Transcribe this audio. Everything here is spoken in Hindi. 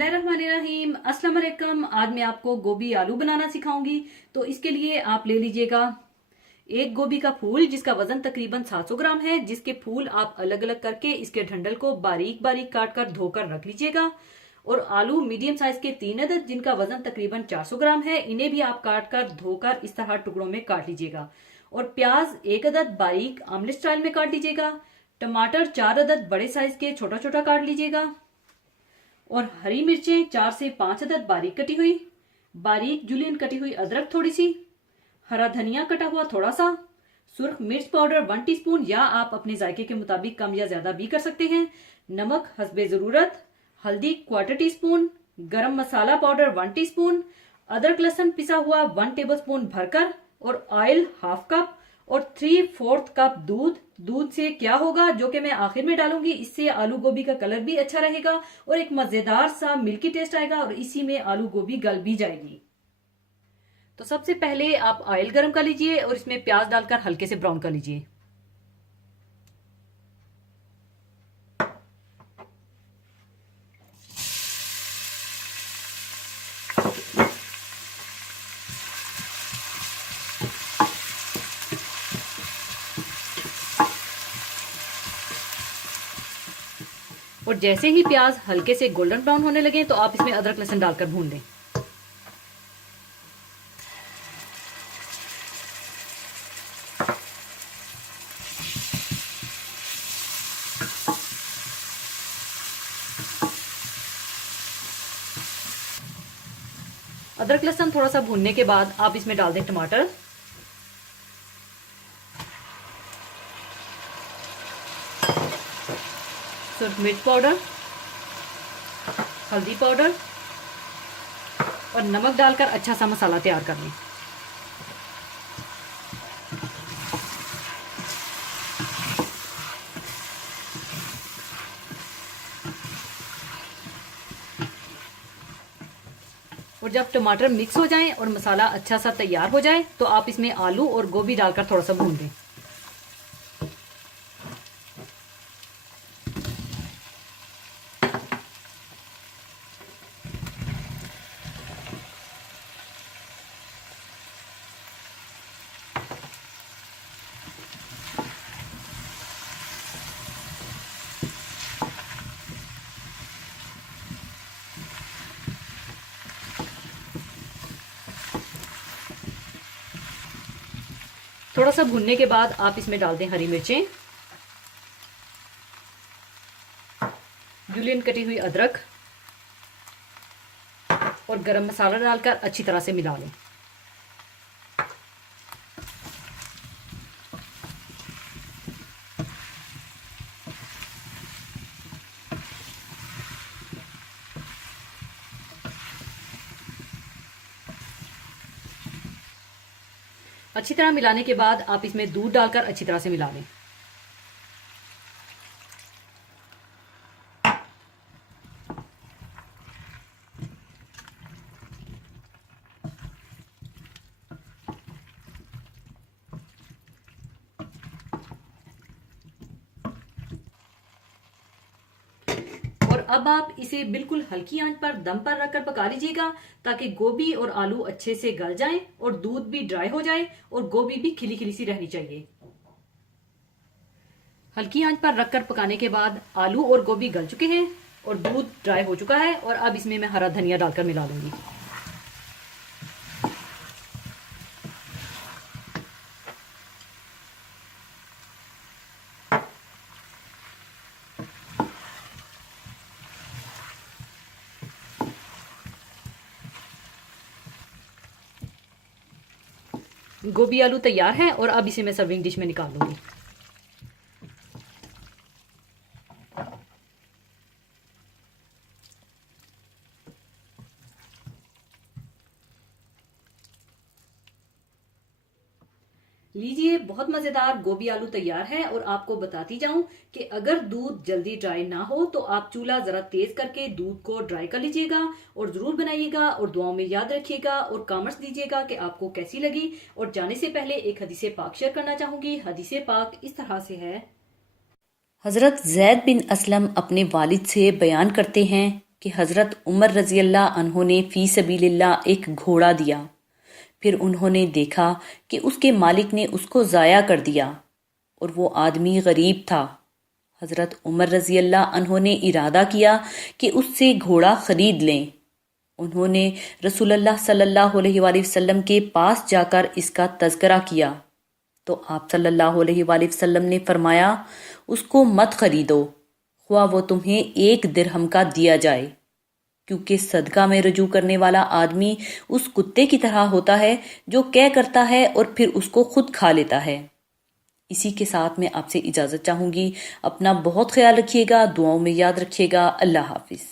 बिस्मिल्लाहिर्रहमानिर्रहीम। अस्सलाम वालेकुम। आज मैं आपको गोभी आलू बनाना सिखाऊंगी। तो इसके लिए आप ले लीजिएगा एक गोभी का फूल जिसका वजन तकरीबन 700 ग्राम है, जिसके फूल आप अलग अलग करके इसके डंठल को बारीक बारीक काट कर धोकर रख लीजिएगा। और आलू मीडियम साइज के 3 अदद जिनका वजन तकरीबन 400 ग्राम है, इन्हें भी आप काट कर धोकर इस तरह टुकड़ों में काट लीजिएगा। और प्याज 1 अदद बारीक आमलेट स्टाइल में काट लीजिएगा। टमाटर 4 अदद बड़े साइज के छोटा छोटा काट लीजिएगा। और हरी मिर्चें 4 से 5 अदद बारीक कटी हुई, बारीक जुलियन कटी हुई अदरक थोड़ी सी, हरा धनिया कटा हुआ थोड़ा सा, सुर्ख मिर्च पाउडर 1 टीस्पून या आप अपने जायके के मुताबिक कम या ज्यादा भी कर सकते हैं, नमक हस्बे जरूरत, हल्दी 1/4 टीस्पून, गरम मसाला पाउडर 1 टीस्पून, अदरक लहसुन पिसा हुआ 1 टेबलस्पून भरकर, और ऑयल 1/2 कप, और 3/4 कप दूध। दूध से क्या होगा, जो कि मैं आखिर में डालूंगी, इससे आलू गोभी का कलर भी अच्छा रहेगा और एक मजेदार सा मिल्की टेस्ट आएगा और इसी में आलू गोभी गल भी जाएगी। तो सबसे पहले आप ऑयल गर्म कर लीजिए और इसमें प्याज डालकर हल्के से ब्राउन कर लीजिए। और जैसे ही प्याज हल्के से गोल्डन ब्राउन होने लगे तो आप इसमें अदरक लहसुन डालकर भून लें। अदरक लहसुन थोड़ा सा भूनने के बाद आप इसमें डाल दें टमाटर, सुर्ख मिर्च पाउडर, हल्दी पाउडर और नमक डालकर अच्छा सा मसाला तैयार कर लें। और जब टमाटर मिक्स हो जाएं और मसाला अच्छा सा तैयार हो जाए तो आप इसमें आलू और गोभी डालकर थोड़ा सा भून दें। थोड़ा सा भुनने के बाद आप इसमें डाल दें हरी मिर्चें, जुलियन कटी हुई अदरक और गरम मसाला डालकर अच्छी तरह से मिला लें। अच्छी तरह मिलाने के बाद आप इसमें दूध डालकर अच्छी तरह से मिला लें। और अब आप इसे बिल्कुल हल्की आंच पर दम पर रखकर पका लीजिएगा ताकि गोभी और आलू अच्छे से गल जाएं और दूध भी ड्राई हो जाए और गोभी भी खिली खिली सी रहनी चाहिए। हल्की आंच पर रखकर पकाने के बाद आलू और गोभी गल चुके हैं और दूध ड्राई हो चुका है और अब इसमें मैं हरा धनिया डालकर मिला लूंगी। गोभी आलू तैयार है और अब इसे मैं सर्विंग डिश में निकाल लूंगी। लीजिए, बहुत मजेदार गोभी आलू तैयार है। और आपको बताती जाऊं कि अगर दूध जल्दी ड्राई ना हो तो आप चूल्हा जरा तेज करके दूध को ड्राई कर लीजिएगा और जरूर बनाइएगा और दुआओं में याद रखिएगा और कमेंट्स दीजिएगा कि आपको कैसी लगी। और जाने से पहले एक हदीसे पाक शेयर करना चाहूंगी। हदीसे पाक इस तरह से है। हजरत ज़ैद बिन असलम अपने वालिद से बयान करते हैं कि हज़रत उमर रज़ी अल्लाह अन्हों ने फ़ी सबीलिल्लाह एक घोड़ा दिया। फिर उन्होंने देखा कि उसके मालिक ने उसको ज़ाया कर दिया और वो आदमी गरीब था। हज़रत उमर रज़ी अल्लाह अन्हों ने इरादा किया कि उससे घोड़ा ख़रीद लें। उन्होंने रसूलुल्लाह सल्लल्लाहु अलैहि वसल्लम के पास जाकर इसका तज़किरा किया तो आप सल्लल्लाहु अलैहि वसल्लम ने फरमाया, उसको मत खरीदो, ख्वा वो तुम्हें 1 दिरहम का दिया जाए, क्योंकि सदका में रजू करने वाला आदमी उस कुत्ते की तरह होता है जो कै करता है और फिर उसको खुद खा लेता है। इसी के साथ मैं आपसे इजाज़त चाहूँगी। अपना बहुत ख्याल रखिएगा, दुआओं में याद रखिएगा। अल्लाह हाफिज़।